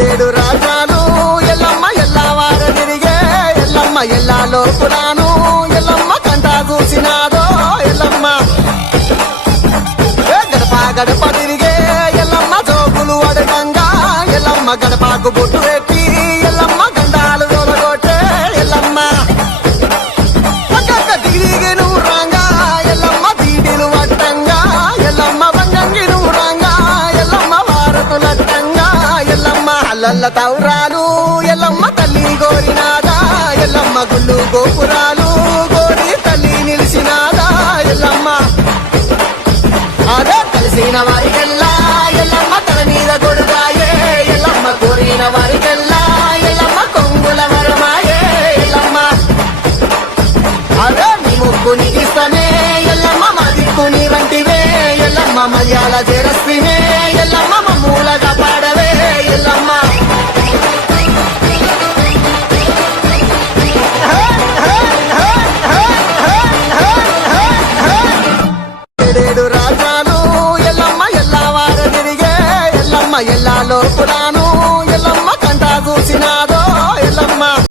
ఏడేడు రాజాలు ఎల్లమ్మ ఎల్లవార తిరిగే ఎల్లమ్మ ఎల్లాలో పురాను ఎల్లమ్మ కంట చూసినాదో ఎల్లమ్మ గడప గడప తిరిగే ఎల్లమ్మ జోగులు అడగంగా ఎల్లమ్మ గడపకు బొట్టు పెట్టి ఎల్లమ్మ గండాలు తొలగొట్టే ఎల్లమ్మ దిగి నూరంగా ఎల్లమ్మ దీడిలు వట్టంగా ఎల్లమ్మ బంగంగి నూరంగా ఎల్లమ్మ భారతులట్టంగా ఎల్లమ్మ అల్లల్ల తౌరాలు ఎల్లమ్మ తల్లి గోరినాదా ఎల్లమ్మ గుళ్ళు గోపురాలు గోరి తల్లి నిలిచినాదా ఎల్లమ్మ అదే కలిసిన వారికెల్లా ఎల్లమ్మ తల మీద కొడుగాయే ఎల్లమ్మ కోరిన వారికెల్లా ఎల్లమ్మ కొంగుల వరమాయే ఎల్లమ్మ అదే నీ ముక్కు నీకిస్తనే ఎల్లమ్మ మా దిక్కు నీ వంటివే ఎల్లమ్మ మర్యాద చేరస్తివే ఎల్లమ్మ మమ్మూలగా పాడవే ఎల్లమ్మ ఏడేడు రాజాలు ఎల్లమ్మ ఎల్లవార తిరిగే ఎల్లమ్మ ఎల్లాలో పురాను